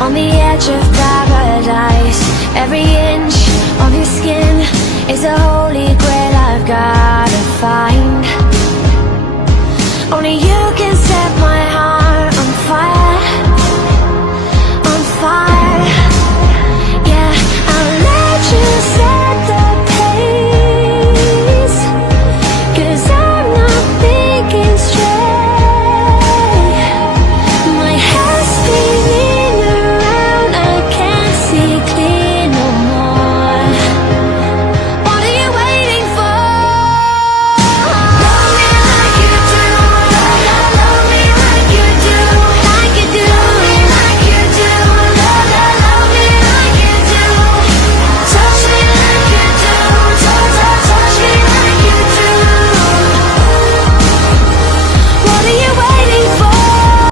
on the edge of paradise. Every inch of your skin is a holy grail I've gotta find. Only you